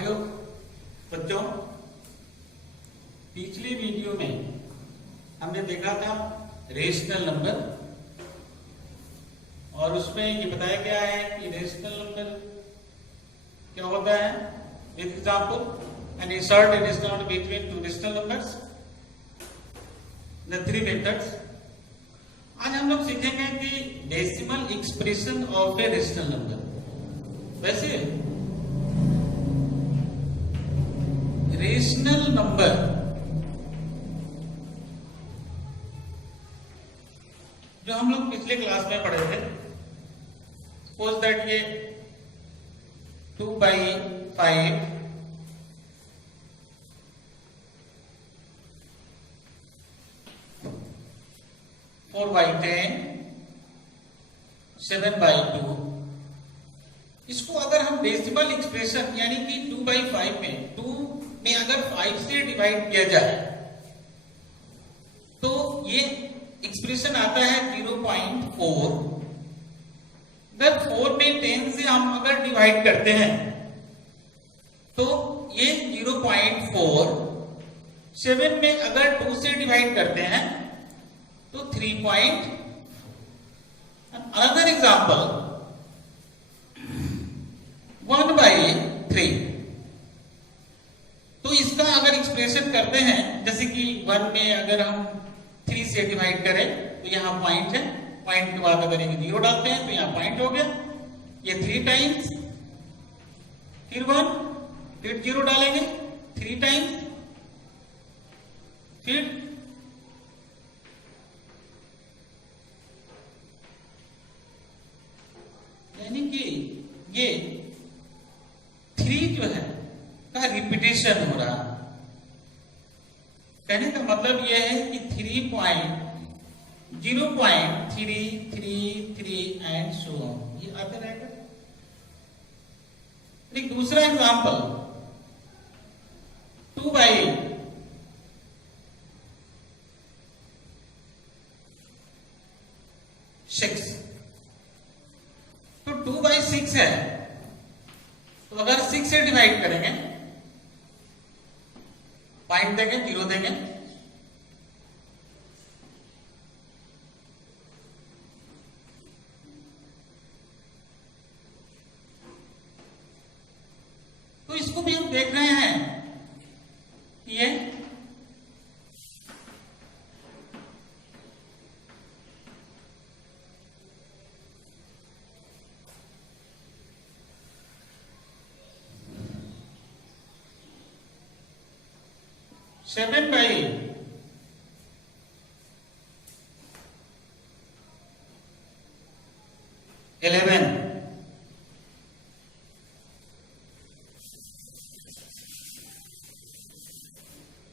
Hello बच्चों, पिछली video में हमने देखा था रेशनल नंबर और उसमें ये बताया गया है कि रेशनल नंबर क्या होता है। With example and insert a rational number between two rational numbers, the three methods. आज हम लोग सीखेंगे कि decimal expression of a rational number. वैसे रेशनल नंबर जो हम लोग पिछले क्लास में पढ़े थे, सपोज दैट ये 2/5 4/10 7/2। इसको अगर हम डेसिमल एक्सप्रेशन यानी कि 2/5 में 2 में अगर 5 से डिवाइड किया जाए तो ये एक्सप्रेशन आता है 0.4। अगर 4 में 10 से हम अगर डिवाइड करते हैं तो ये 0.4। 7 में अगर 2 से डिवाइड करते हैं तो 3. Another example 1/3। तो इसका अगर एक्सप्रेशन करते हैं, जैसे कि 1 में अगर हम 3 से डिवाइड करें तो यहां पॉइंट है, पॉइंट के बाद अगर एक 0 डालते हैं तो यहां पॉइंट हो गया। ये 3 टाइम्स, फिर 1, फिर 0 डालेंगे 3 टाइम्स, फिर यानी कि ये 3 जो है का रिपीटेशन हो रहा है। कहने का मतलब यह है कि 0.33 एंड सो ऑन, ये आते रहेगा। एक दूसरा एग्जांपल 2/6। तो 2/6 है, तो अगर 6 से डिवाइड करेंगे, पॉइंट देंगे 0 देंगे, तो इसको भी हम देख रहे हैं ये 7/11।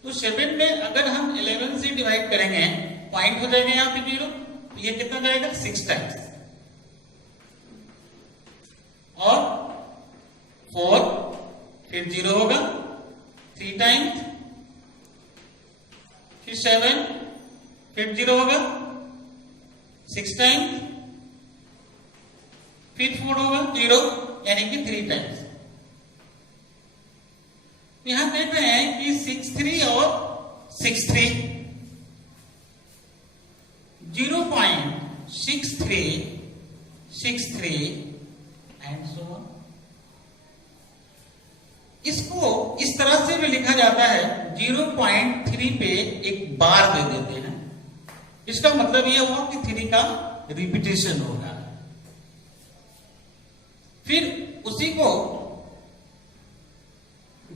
तो 7 में अगर हम 11 से डिवाइड करेंगे, पॉइंट हो जाएगा यहां पे 0, तो ये कितना जाएगा 6 टाइम्स, और 4 फिर 0 होगा 3 टाइम्स, फिर 7 फिर 0 होगा 6 टाइम्स, फिर 4 होगा 0 यानी कि 3 टाइम्स। यहां देख रहे हैं कि 6/3 और 6/3 0.63 एंड सो ऑन। इसको इस तरह से भी लिखा जाता है, 0.3 पे एक बार दे देते हैं। इसका मतलब यह हुआ कि 3 का रिपीटेशन हो रहा है। फिर उसी को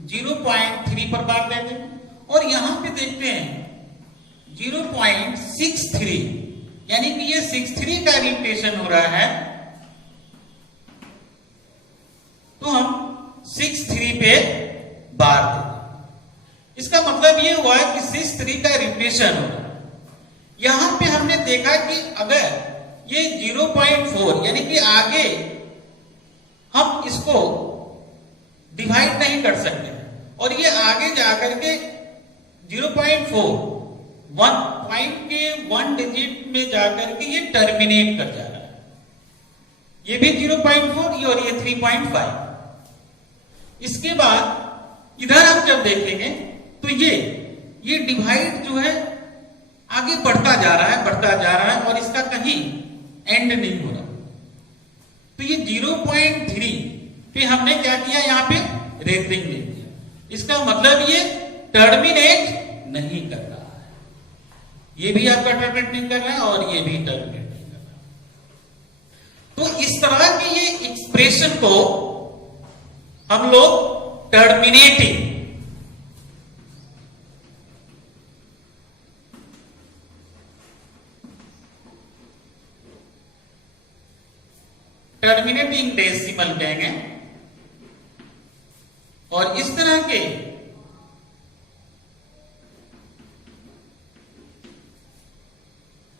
0.3 पर बार देते हैं, और यहां पे देखते हैं 0.63 यानी कि ये 63 का रिपीटेशन हो रहा है, तो हम 6/3 पे बार देते। इसका मतलब ये हुआ कि 6/3 का रिपीटेशन हो रहा है। यहां पे हमने देखा कि अगर ये 0.4 यानी कि आगे हम इसको डिवाइड नहीं कर सकते, और ये आगे जाकर के 0.4 1 पॉइंट के 1 डिजिट में जाकर के ये टर्मिनेट कर जा रहा है। ये भी 0.4 और ये 3.5। इसके बाद इधर आप जब देखेंगे तो ये डिवाइड जो है आगे बढ़ता जा रहा है, बढ़ता जा रहा है, और इसका कहीं एंड नहीं हो रहा। तो ये 0.3 पे हमने क्या किया, यहां पे रेफरिंग दे दिया। इसका मतलब ये टर्मिनेट नहीं कर रहा है, ये भी आपका टर्मिनेट नहीं कर रहा है और ये भी टर्मिनेट नहीं कर रहा। तो इस तरह के ये एक्सप्रेशन को हम लोग टर्मिनेटिंग डेसिमल कहेंगे। और इस तरह के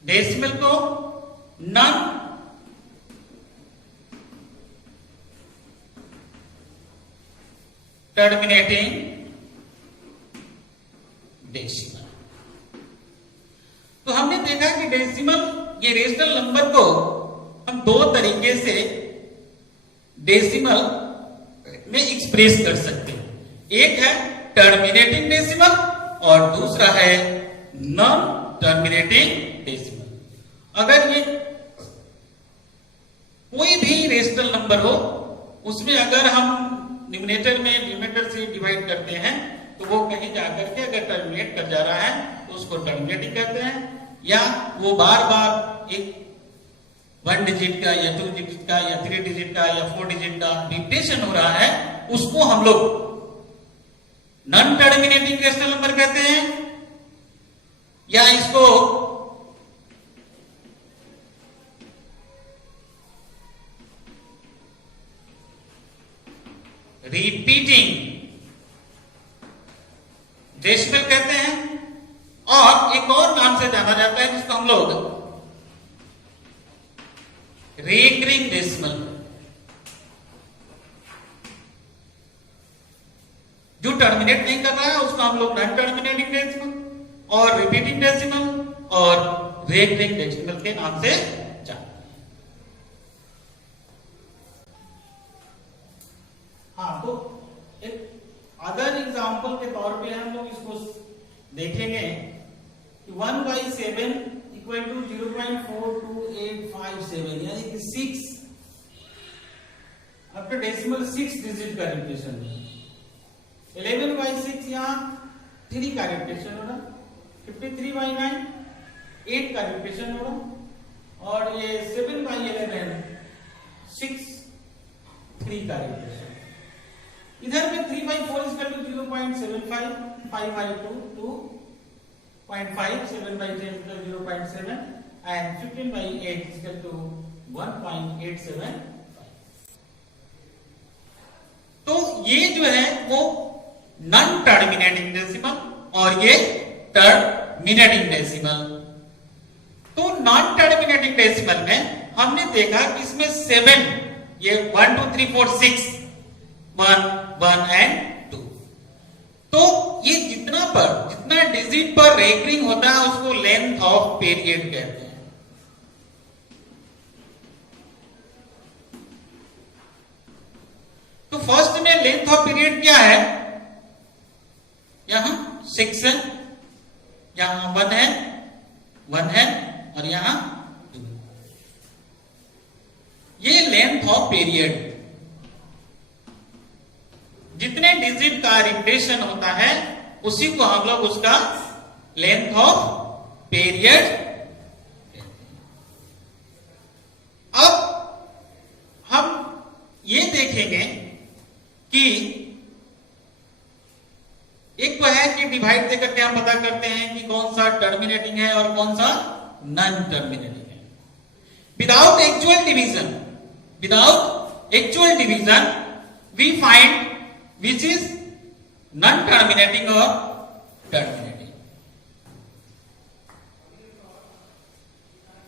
डेसिमल को नॉन टर्मिनेटिंग डेसिमल। तो हमने देखा कि डेसिमल, ये रेशनल नंबर को हम दो तरीके से डेसिमल में एक्सप्रेस कर सकते हैं। एक है टर्मिनेटिंग डेसिमल और दूसरा है नॉन टर्मिनेटिंग डेसिमल। अगर ये कोई भी रेशनल नंबर हो, उसमें अगर हम न्यूमरेटर में डिनोमिनेटर से डिवाइड करते हैं तो वो कहीं जाकर के अगर टर्मिनेट कर जा रहा है तो उसको टर्मिनेटिंग कहते हैं, या वो बार बार एक 1 डिजिट का या 2 डिजिट का या 3 डिजिट का या 4 डिजिट का रिपीटेशन हो रहा है, उसको हम लोग नॉन टर्मिनेटिंग रेशनल नंबर कहते हैं, या इसको रिपीटिंग डेसिमल कहते हैं, और एक और नाम से जाना जाता है जिसको हम लोग रेकरिंग डेसिमल, जो टर्मिनेट नहीं कर रहा है उसको हम लोग नॉन टर्मिनेटिंग डेसिमल और रिपीटिंग डेसिमल और रेकरिंग डेसिमल के नाम से जानते हैं। हाँ, तो एक अदर एग्जांपल के तौर पे हम लोग इसको देखेंगे कि 1/7 इक्वल टू 0.42857, यानी कि 6 अब तो डेसिमल 6 डिजिट का रिपीटेशन है। 11/6 यहाँ 3 का रिपीटेशन हो रहा, 53/9 8 का रिपीटेशन हो रहा, और ये 7/11 6 3 का रिपीटेशन। इधर में 3/4 is equal to 0.75, 5/2 2.5, 7/10 is 0.7 and 15/8 is equal to 1.875। तो ये जो है वो नॉन टर्मिनेटिंग डेसिमल और ये टर्मिनेटिंग डेसिमल। तो नॉन टर्मिनेटिंग डेसिमल में हमने देखा कि इसमें 7, ये 1 2 3 4 6 1 1 एंड 2, तो ये जितना डिजिट पर रेकरिंग होता है उसको लेंथ ऑफ पीरियड कहते हैं। तो फर्स्ट में लेंथ ऑफ पीरियड क्या है, यहां 6 है, यहां 1 है और यहां 2। ये लेंथ ऑफ पीरियड, जितने डिजिट का रिपीटेशन होता है उसी को हम लोग उसका लेंथ ऑफ पीरियड कहते हैं। अब हम ये देखेंगे कि एक तो है कि डिवाइड देकर के हम पता करते हैं कि कौन सा टर्मिनेटिंग है और कौन सा नॉन टर्मिनेटिंग है। Without actual division we find which is non-terminating or terminating।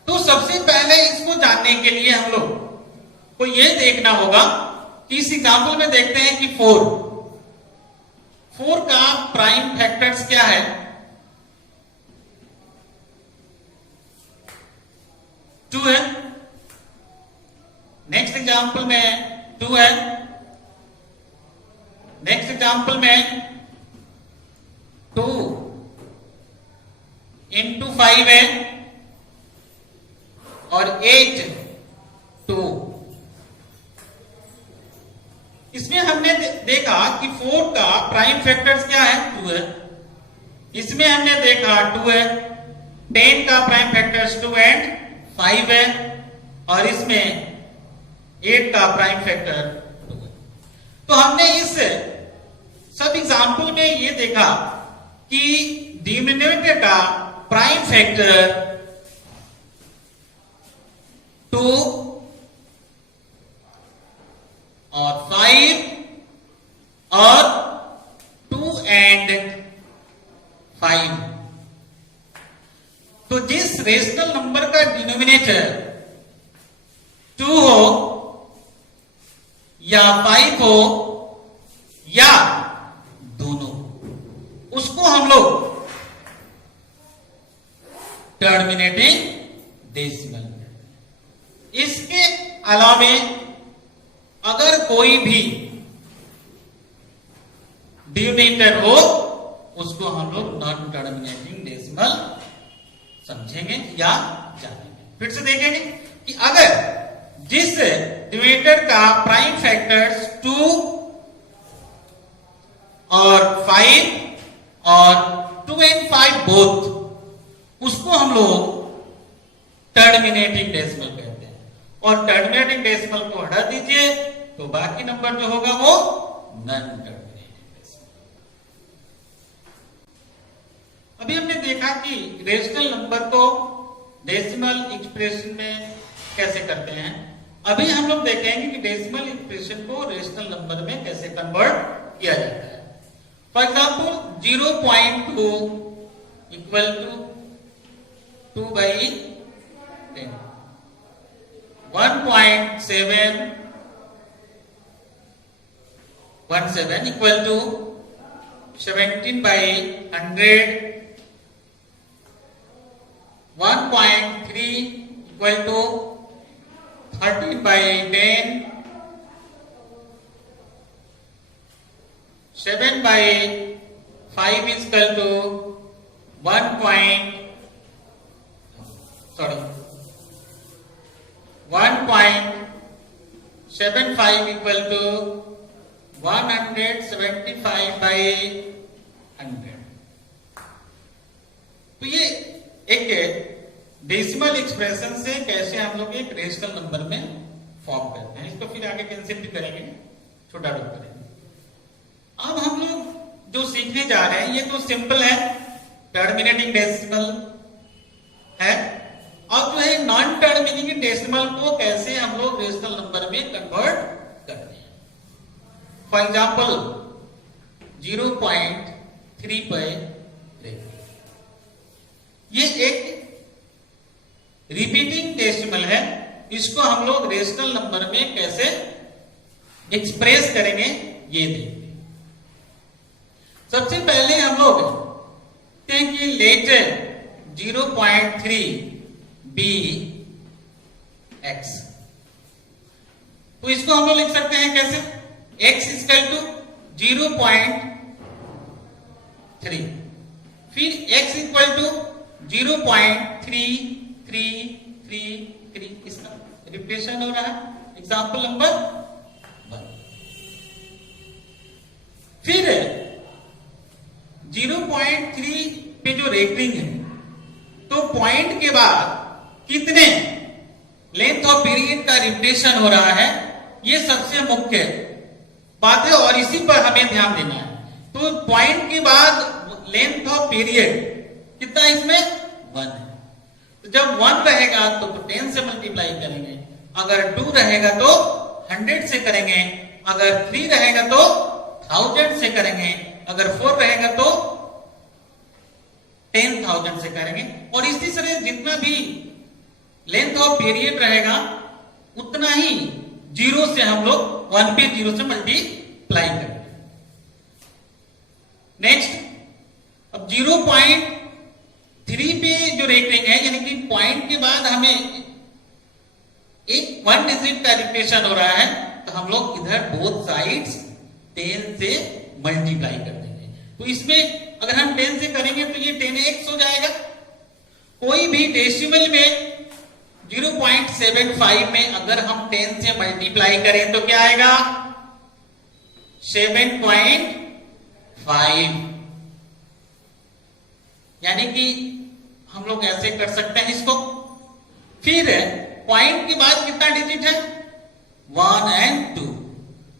तो सबसे पहले इसको जानने के लिए हम लोग को यह देखना होगा कि इस एग्जाम्पल में देखते हैं कि 4 का प्राइम फैक्टर्स क्या है, 2 है, नेक्स्ट एग्जाम्पल में 2 है, नेक्स्ट एग्जाम्पल में 2 into 5 है और 8 2। इसमें हमने देखा कि 4 का प्राइम फैक्टर्स क्या है, 2 है। इसमें हमने देखा 2 है, 10 का प्राइम फैक्टर्स 2 एंड 5 है, और इसमें 8 का प्राइम फैक्टर 2 है। तो हमने इस सब एग्जाम्पल में ये देखा कि डिनोमिनेटर का प्राइम फैक्टर 2 और 5 और 2 एंड 5। तो जिस रेशनल नंबर का डिनोमिनेटर 2 हो या 5 हो या दोनों, उसको हम लोग टर्मिनेटिंग डेसिमल। इसके अलावे अगर कोई भी डिनोमिनेटर हो उसको हम लोग नॉन टर्मिनेटिंग डेसिमल समझेंगे या जानेंगे। फिर से देखेंगे कि अगर जिस डिनोमिनेटर का प्राइम फैक्टर्स 2 और 5 और 2 एंड 5 बोथ, उसको हम लोग टर्मिनेटिंग डेसिमल कहते हैं। और टर्मिनेटिंग डेसिमल को हटा दीजिए तो बाकी नंबर जो होगा वो नॉन टर्मिनेटिंग डेसिमल। अभी हमने देखा कि रेशनल नंबर को डेसिमल एक्सप्रेशन में कैसे करते हैं। अभी हम लोग देखेंगे कि डेसिमल एक्सप्रेशन को रेशनल नंबर में कैसे कन्वर्ट किया जाता है। For example 0.2 equal to 2 by 10, 1.717 equal to 17 by 100, 1.3 equal to 13 by 10, 7 by 5 is equal to 1.75 equal to 175 by 100। तो ये एक डेसिमल एक्सप्रेशन से कैसे हम लोग एक रेशनल नंबर में फॉर्म करते हैं। इसको फिर आगे कैंसिल भी करेंगे, छोटा रूप करेंगे। अब हम लोग जो सीखने जा रहे हैं ये तो सिंपल है, टर्मिनेटिंग डेसिमल है। अब जो है नॉन टर्मिनेटिंग डेसिमल को कैसे हम लोग रेशनल नंबर में कन्वर्ट करते हैं। फॉर एग्जाम्पल 0.3 पर ये एक रिपीटिंग डेसिमल है। इसको हम लोग रेशनल नंबर में कैसे एक्सप्रेस करेंगे ये देखते हैं। सबसे पहले हम लोग कि लेट 0.3 बी एक्स, तो इसको हम लोग लिख सकते हैं कैसे, x इक्वल टू 0.3, फिर x इक्वल टू 0.3333, इसका रिपीटेशन हो रहा है। Example number 1। फिर 0.3 पे जो रेटिंग है, तो पॉइंट के बाद कितने लेंथ ऑफ पीरियड का रिपीटेशन हो रहा है, ये सबसे मुख्य बात है और इसी पर हमें ध्यान देना है। तो पॉइंट के बाद लेंथ ऑफ पीरियड कितना, इसमें 1 है। तो जब 1 रहेगा तो 10 से मल्टीप्लाई करेंगे, अगर 2 रहेगा तो 100 से करेंगे, अगर 3 रहेगा तो 1000 से करेंगे, अगर 4 रहेगा तो 10,000 से करेंगे। और इसी तरह जितना भी लेंथ ऑफ पीरियड रहेगा उतना ही जीरो से हम लोग 1 पे 0 से मल्टीप्लाई करेंगे। नेक्स्ट, अब 0.3 पे जो रेटिंग है, यानी कि पॉइंट के बाद हमें एक 1 डिजिट का रिपीटेशन हो रहा है, तो हम लोग इधर बोथ साइड्स 10 से मल्टीप्लाई कर देंगे। तो इसमें अगर हम 10 से करेंगे तो ये 10x हो जाएगा। कोई भी डेसिमल में 0.75 में अगर हम 10 से मल्टीप्लाई करें तो क्या आएगा? 7.5। यानी कि हम लोग ऐसे कर सकते हैं इसको। फिर पॉइंट के बाद कितना डिजिट है? 1 और 2।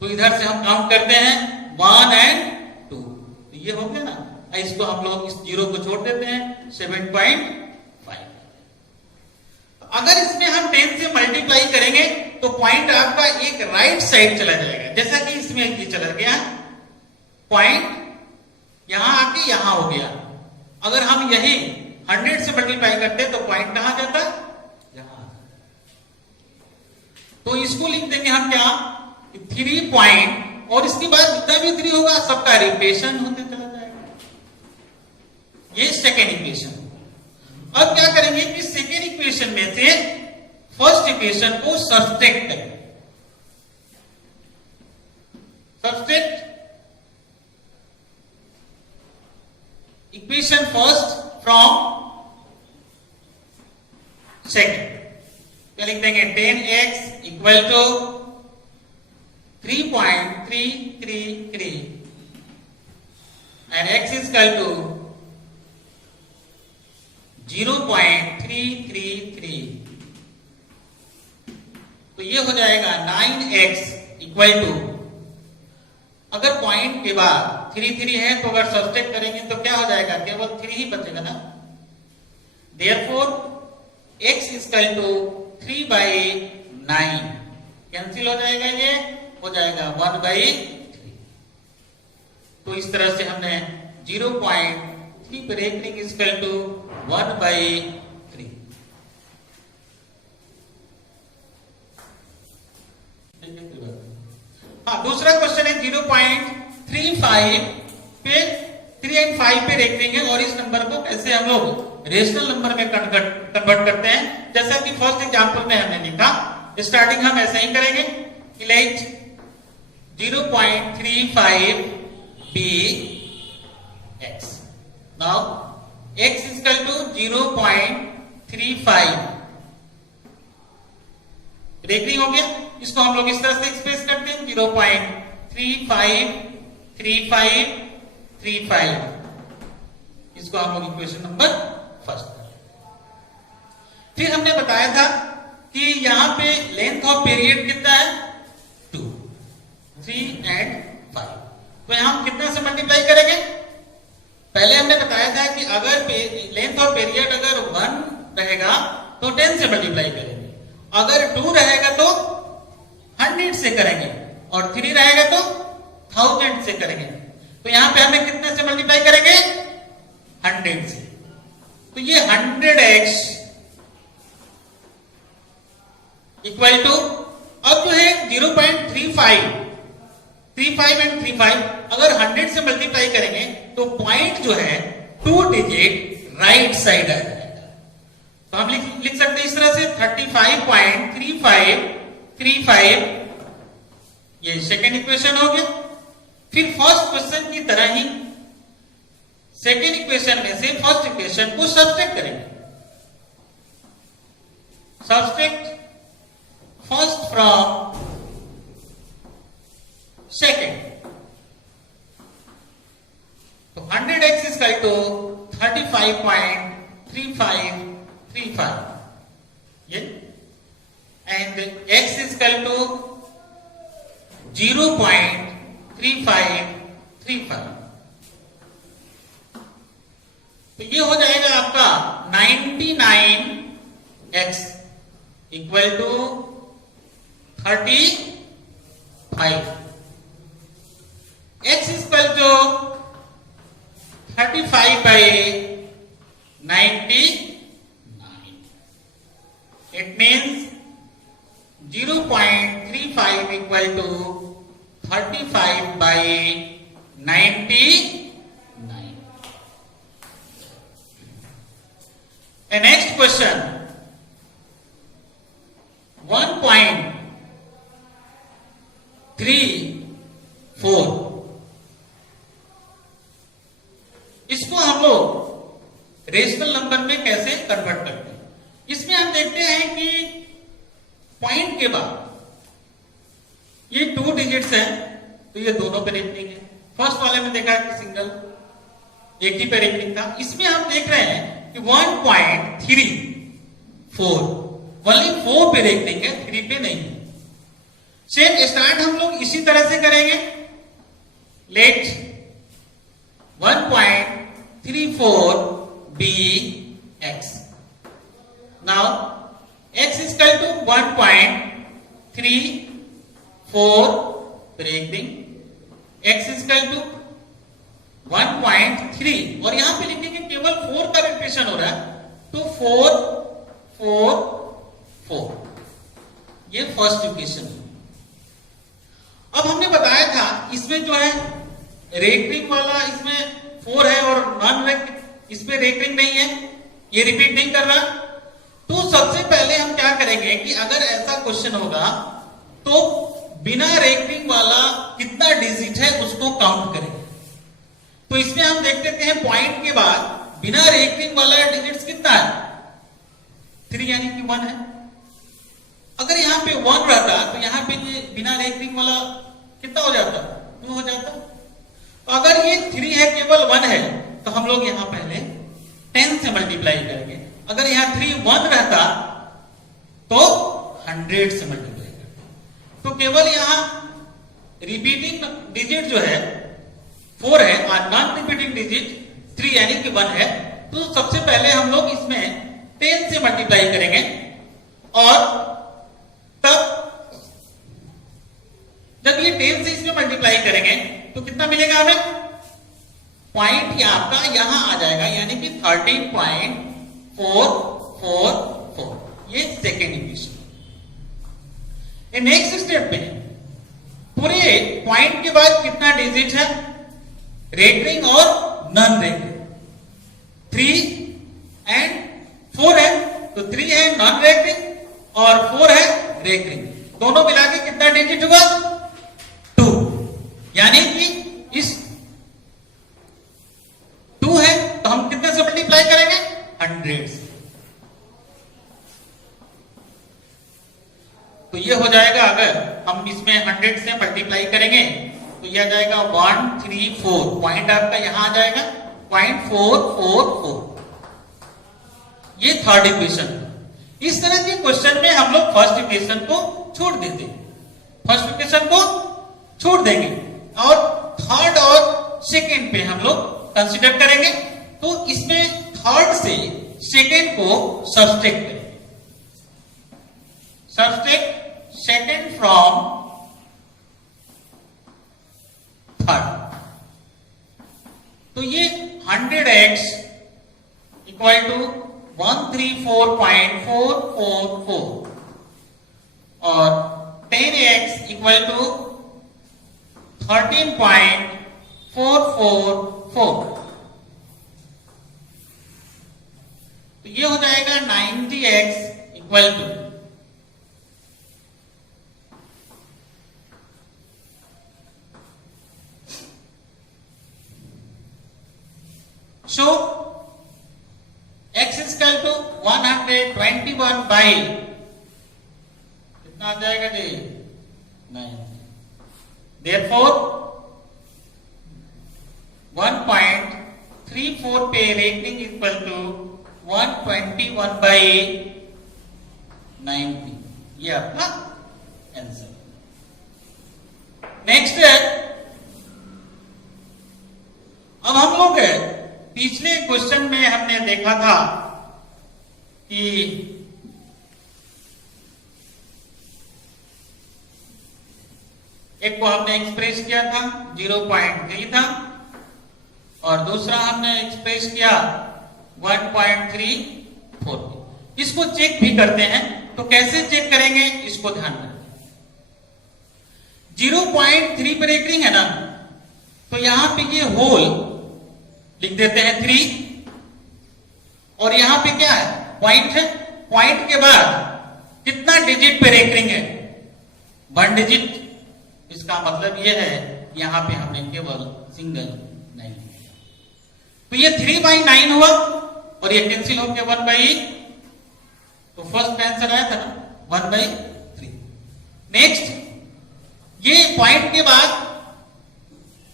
तो इधर से हम काउंट करते हैं 1 और 2। तो ये हो गया ना। इसको हम लोग इस जीरो को छोड़ देते हैं 7.5। अगर इसमें हम 10 से मल्टीप्लाई करेंगे तो पॉइंट आपका एक राइट साइड चला जाएगा, जैसा कि इसमें ये चला गया। पॉइंट यहां आके यहां हो गया। अगर हम यही 100 से मल्टीप्लाई करते तो पॉइंट कहां जाता? यहां। तो इसको लिख देंगे हम क्या? 3 पॉइंट, और इसके बाद जितना भी 3 होगा सबका रिपीटेशन होते चला जाएगा। ये सेकेंड इक्वेशन। अब क्या करेंगे कि सेकेंड इक्वेशन में से फर्स्ट इक्वेशन को सब्सट्रैक्ट करेंगे। Subtract equation first from second. क्या लिख देंगे? 10x equal to 3.333 and x is equal to 0.333। तो ये हो जाएगा 9x इक्वल टू, अगर पॉइंट के बाद 3 है तो अगर सब्सट्रैक्ट करेंगे तो क्या हो जाएगा? केवल 3 ही बचेगा ना। Therefore x is equal to 3/9 cancel हो जाएगा, ये हो जाएगा 1/3। तो इस तरह से हमने 0.3 पर रेखिंग इज इक्वल टू 1/3। हाँ, दूसरा क्वेश्चन है 0.35 पे 3 और 5 पे रेखिंग है, और इस नंबर को कैसे हम लोग रेशनल नंबर में कन्वर्ट करते हैं, जैसा कि फर्स्ट एग्जांपल में हमने लिखा। स्टार्टिंग हम ऐसे ही करेंगे कि let 0.35 be x। Now x is equal to 0.35। रेखिंग हो गया। इसको हम लोग इस तरह से एक्सप्रेस करते हैं 0.353535। इसको हम लोग इक्वेशन नंबर फर्स्ट। फिर हमने बताया था कि यहां पे लेंथ ऑफ पीरियड कितना है? 2, 3 और 5। तो यहां हम कितना से मल्टीप्लाई करेंगे? पहले हमने बताया था कि अगर लेंथ ऑफ पीरियड अगर 1 रहेगा तो 10 से मल्टीप्लाई करेंगे, अगर 2 रहेगा तो 100 से करेंगे, और 3 रहेगा तो 1000 से करेंगे। तो यहां पे हमें कितने से मल्टीप्लाई करेंगे? 100 से। तो ये 100x इक्वल टू, अब जो है 0.35 और 35 अगर 100 से मल्टीप्लाई करेंगे तो पॉइंट जो है 2 डिजिट राइट साइड आ जाएगा। तो हम लिख सकते हैं इस तरह से 35.3535। ये सेकेंड इक्वेशन हो गया। फिर फर्स्ट क्वेश्चन की तरह ही सेकेंड इक्वेशन में से फर्स्ट इक्वेशन को सब्ट्रैक्ट करेंगे। Subtract first from second. तो 100x is equal to 35.3535 ये, and x is equal to 0.3535। तो ये हो जाएगा आपका 99x equal to 35। x is equal to 35/99। It means 0.35 equal to 35/99। And next question, 1.3 4। इसको हम लोग रेशनल नंबर में कैसे कन्वर्ट करते हैं? इसमें हम देखते हैं कि पॉइंट के बाद ये 2 डिजिट्स हैं, तो ये दोनों पे रेफरिंग है। फर्स्ट वाले में देखा कि सिंगल एक ही पे रेफरिंग था। इसमें हम देख रहे हैं कि 1.34 ओनली 4 पे रेफरिंग है, 3 पे नहीं है। सेम स्टार्ट हम लोग इसी तरह से करेंगे। Let 1.34 be x. Now x is equal to 1.34 ब्रेकिंग, x is equal to 1.3 और यहां पे लिखेंगे केवल 4 का रिपीटेशन हो रहा है, तो 4 4 4। ये फर्स्ट इक्वेशन है। अब हमने बताया था इसमें जो है रेकरिंग वाला इसमें 4 है और नॉन रेकरिंग इसमें रेकरिंग नहीं है, ये रिपीट नहीं कर रहा। तो सबसे पहले हम क्या करेंगे कि अगर ऐसा क्वेश्चन होगा तो बिना रेकरिंग वाला कितना डिजिट है उसको काउंट करेंगे। तो इसमें हम देख लेते हैं पॉइंट के बाद बिना रेकरिंग वाला डिजिट्स कितना है, 3 यानी कि 1 है। अगर यहां पे 1 रहता तो यहां पे ये बिना रेकरिंग वाला कितना हो जाता, 2 हो जाता। तो अगर ये 3 है केवल 1 है तो हम लोग यहां पहले 10 से मल्टीप्लाई करेंगे। अगर यहां 3 1 रहता तो 100 से मल्टीप्लाई करते। तो केवल यहां रिपीटिंग डिजिट जो है 4 है और नॉन रिपीटिंग डिजिट 3 यानी कि 1 है। तो सबसे पहले हम लोग इसमें 10 से मल्टीप्लाई करेंगे और तब जब ये 10 से इसमें मल्टीप्लाई करेंगे तो कितना मिलेगा हमें, पॉइंट ये आपका यहां आ जाएगा यानी कि 13.444। ये सेकेंड इक्वेशन। नेक्स्ट स्टेप में पूरे पॉइंट के बाद कितना डिजिट है, रेकरिंग और नॉन रेकरिंग, 3 एंड 4 है। तो 3 है नॉन रेकरिंग और 4 है रेकरिंग, दोनों मिला के कितना डिजिट होगा, 2। यानी कि इस 2 है तो हम कितने से मल्टीप्लाई करेंगे, 100 से। तो ये हो जाएगा, अगर हम इसमें 100 से मल्टीप्लाई करेंगे तो यह आ जाएगा 134। पॉइंट आपका यहां आ जाएगा 0.444। ये थर्ड इक्वेशन। इस तरह के क्वेश्चन में हम लोग फर्स्ट इक्वेशन को छोड़ देते हैं, फर्स्ट इक्वेशन को छोड़ देंगे और थर्ड और सेकेंड पे हम लोग कंसीडर करेंगे। तो इसमें थर्ड से सेकेंड को सब्सट्रैक्ट करेंगे। Subtract second from third. तो ये 100x इक्वल टू 134.444 और 10x इक्वल टू 13.444। तो ये हो जाएगा 90x equal to So x is equal to 121 by कितना आ जाएगा जी, 9। Therefore 1.34 पे रेटिंग इक्वल टू 121 by 90। ये आपका आंसर। नेक्स्ट है, अब हम लोग पिछले क्वेश्चन में हमने देखा था कि एक को हमने एक्सप्रेस किया था 0.3 था और दूसरा हमने एक्सप्रेस किया 1.34। इसको चेक भी करते हैं, तो कैसे चेक करेंगे इसको ध्यान रखें। 0.3 पर रेकरिंग है ना, तो यहां पे ये होल लिख देते हैं 3 और यहां पे क्या है, पॉइंट है। पॉइंट के बाद कितना डिजिट पे रेकरिंग है, 1 डिजिट। इसका मतलब ये है यहां पे हमने केवल सिंगल 9 लिया। तो ये 3/9 हुआ और ये कैंसिल हो गया 1/8। तो फर्स्ट आंसर आया था ना 1/3। नेक्स्ट, ये पॉइंट के बाद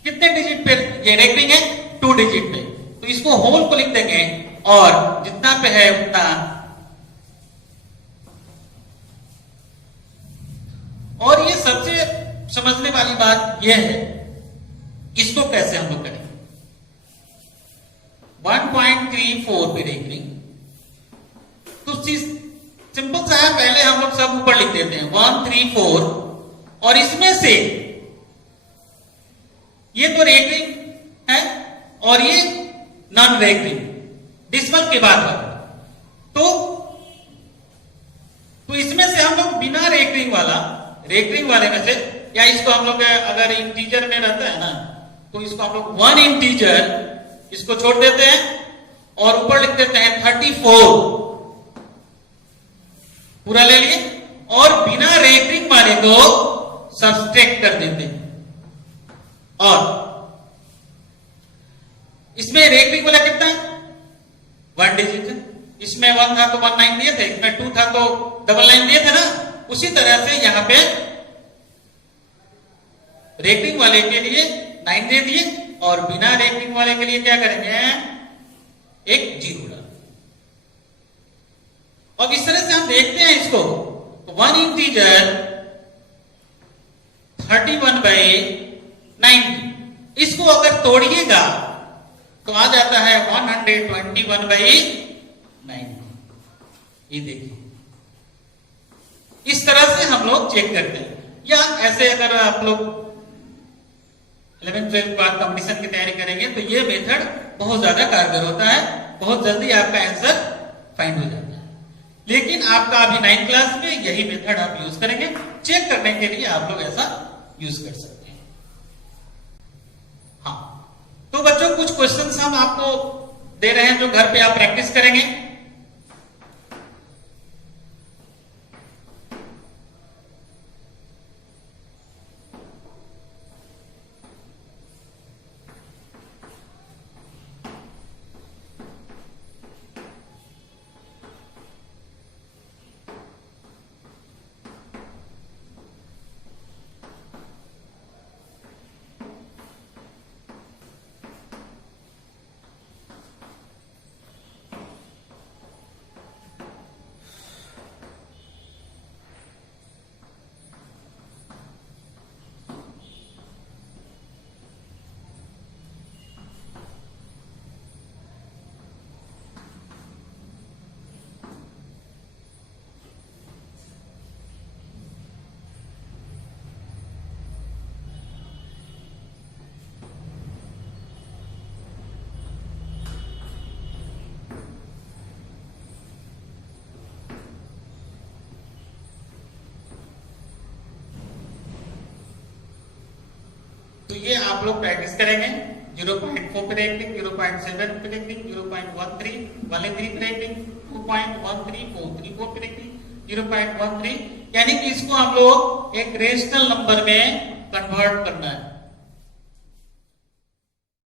कितने डिजिट पे ये रेकरिंग है? 2 डिजिट पे। तो इसको होल को लिख देंगे और जितना पे है उतना। और ये सबसे समझने वाली बात यह है, इसको कैसे हम लोग करेंगे। 1.34 पे रेकरिंग, तो सिंपल सा है, पहले हम लोग सब ऊपर लिख देते हैं 134 और इसमें से ये तो रेकरिंग है और ये नॉन रेकरिंग डिसमल के बाद तो इसमें से हम लोग बिना रेकरिंग वाले में से, या इसको हम लोग अगर इंटीजर में रहता है ना तो इसको हम लोग 1 इंटीजर इसको छोड़ देते हैं और ऊपर लिख देते हैं 34 पूरा ले लिए और बिना रेकरिंग वाले को सब्सट्रैक्ट कर देते हैं। और इसमें रेकरिंग वाला कितना है? 1 डिजिट है। इसमें 1 था तो 19 दिए थे, इसमें 2 था तो 99 दिए थे ना। उसी तरह से यहां पे रेकरिंग वाले के लिए 9 दे दिए और बिना रेकरिंग वाले के लिए क्या करेंगे? एक 0 डाल। और इस तरह से हम देखते हैं इसको, तो 1 इंटीजर 31/90, इसको अगर तोड़िएगा तो आ जाता है 121/90। ये देखिए, इस तरह से हम लोग चेक करते हैं। या ऐसे अगर आप लोग 11th-12th बाद कंपटीशन की तैयारी करेंगे तो ये मेथड बहुत ज्यादा कारगर होता है, बहुत जल्दी आपका आंसर फाइंड हो जाता है। लेकिन आपका अभी 9th क्लास में यही मेथड आप यूज करेंगे, चेक करने के लिए आप लोग ऐसा यूज कर सकते हैं। हाँ, तो बच्चों कुछ क्वेश्चंस हम आपको दे रहे हैं जो घर पे आप प्रैक्टिस करेंगे। तो ये आप लोग प्रैक्टिस करेंगे। 0.4 पे रेटिंग, 0.7 पे रेटिंग, 0.13 पे रेटिंग, 2.13 पे रेटिंग, 0.13, यानी कि इसको हम लोग एक रेशनल नंबर में कन्वर्ट करना है।